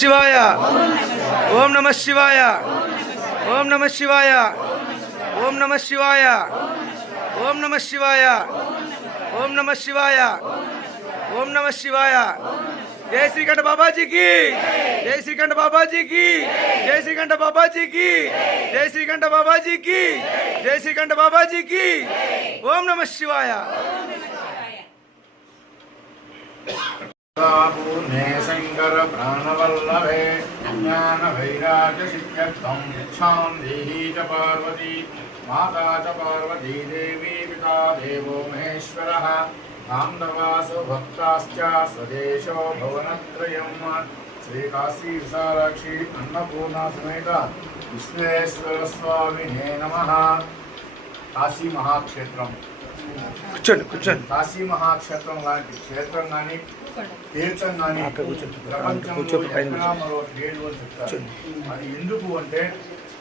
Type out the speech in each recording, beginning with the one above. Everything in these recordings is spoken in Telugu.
शिवाय ओम नमः शिवाय ओम नमः शिवाय ओम नमः शिवाय ओम नमः शिवाय ओम नमः शिवाय ओम नमः शिवाय। जय श्रीकंठ बाबा जी की, जय श्रीकंठ बाबा जी की, जय श्रीकंठ बाबा जी की, जय श्रीकंठ बाबा जी की, जय श्रीकंठ बाबा जी की। ओम नमः शिवाय। शंकर प्राणवल्लभे ज्ञान वैराग्य सिद्ध्यर्थं इच्छां देहि च पार्वती माता च पार्वती देवी पिता देवो महेश्वरः कामदवासो भक्ताश्च स्वदेशो भुवनत्रयं श्रीकाशी विशालाक्षी अन्नपूर्णा समेत विश्वेश्वर स्वामिने नमः। काशी महाक्षेत्रम काशी महाक्षेत्रम लांటి క్షేత్రం కానీ తీర్థం కానీ ప్రపంచంలో ఎక్కడా మరో లేదు అని చెప్తారు. అది ఎందుకు అంటే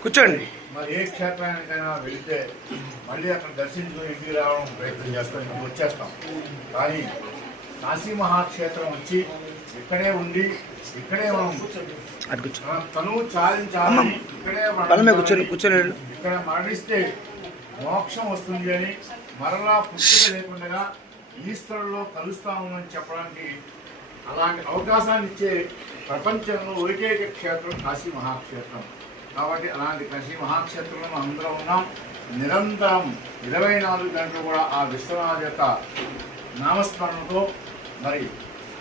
కూర్చోండి, మరి ఏ క్షేత్రానికైనా వెళితే మళ్ళీ అక్కడ దర్శించుకుని ఇంటికి రావడం ప్రయత్నం చేస్తాం, ఇంటికి వచ్చేస్తాం. కానీ కాశీ మహాక్షేత్రం వచ్చి ఇక్కడే ఉండి ఇక్కడే మనం తనువు చాలించాలి, ఇక్కడే ఇక్కడ మరణిస్తే మోక్షం వస్తుంది అని మరలా పుట్టుక లేకుండా ఈశ్వరులో కలుస్తామని చెప్పడానికి అలాంటి అవకాశాన్ని ఇచ్చే ప్రపంచంలో ఏకైక క్షేత్రం కాశీ మహాక్షేత్రం. కాబట్టి అలాంటి కాశీ మహాక్షేత్రంలో మనం అందరం ఉన్నాం. నిరంతరం 24 గంటలు కూడా ఆ విశ్వనాథ యొక్క నామస్మరణతో మరి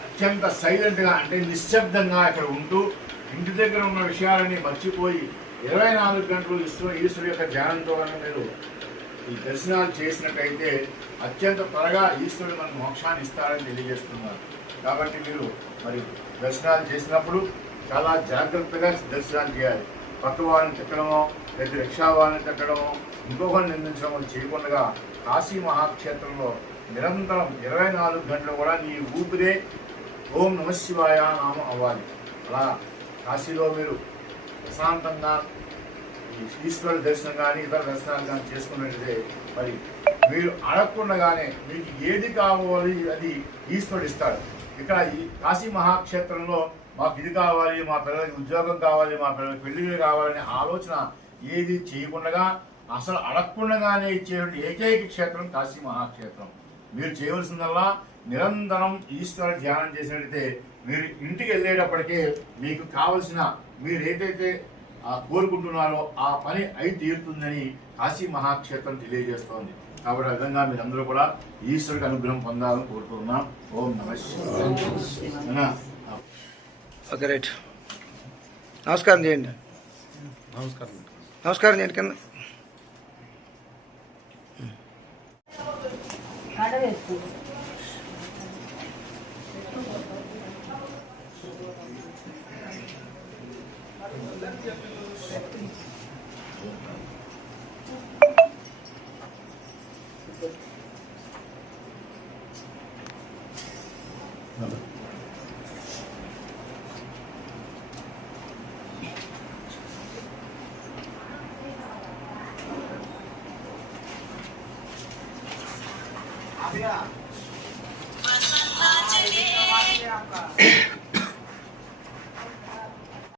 అత్యంత సైలెంట్గా అంటే నిశ్శబ్దంగా ఇక్కడ ఉంటూ ఇంటి దగ్గర ఉన్న విషయాలన్నీ మర్చిపోయి 24 గంటలు ఈశ్వరు యొక్క ధ్యానంతో మీరు ఈ దర్శనాలు చేసినట్టయితే అత్యంత త్వరగా ఈశ్వరుడు మనకు మోక్షాన్ని ఇస్తారని తెలియజేస్తున్నారు. కాబట్టి మీరు మరి దర్శనాలు చేసినప్పుడు చాలా జాగ్రత్తగా దర్శనాలు చేయాలి. పక్క వారిని తిట్టడమో లేదా రిక్షా వారిని తిట్టడమో ఇంకొకరిని నిందించడమో చేయకుండా కాశీ మహాక్షేత్రంలో నిరంతరం 24 గంటలు కూడా నీ ఊపిరే ఓం నమ శివాయ నామం అవ్వాలి. అలా కాశీలో మీరు ప్రశాంతంగా ఈశ్వర దర్శనం కానీ ఇతర దర్శనాలు కానీ చేసుకున్నట్లయితే మరి మీరు అడగకుండానే మీకు ఏది కావాలి అది ఈశ్వరుడు ఇస్తాడు. ఇక్కడ ఈ కాశీ మహాక్షేత్రంలో మాకు ఇది కావాలి, మా పిల్లలకి ఉద్యోగం కావాలి, మా పిల్లలకి పెళ్లిళ్ళు కావాలనే ఆలోచన ఏది చేయకుండా అసలు అడగకుండానే ఇచ్చేటువంటి ఏకైక క్షేత్రం కాశీ మహాక్షేత్రం. మీరు చేయవలసిందల్లా నిరంతరం ఈశ్వర ధ్యానం చేసినట్లయితే మీరు ఇంటికి వెళ్ళేటప్పటికే మీకు కావలసిన మీరు ఏదైతే కోరుకుంటున్నారో ఆ పని అయి తీరుతుందని కాశీ మహాక్షేత్రం తెలియజేస్తోంది. కాబట్టి ఆ విధంగా మీరందరూ కూడా ఈశ్వరుడికి అనుగ్రహం పొందాలని కోరుతున్నాం. ఓం నమః శివాయ. Okay, right. నమస్కారం చేయండి. నమస్కారం చేయండి కింద.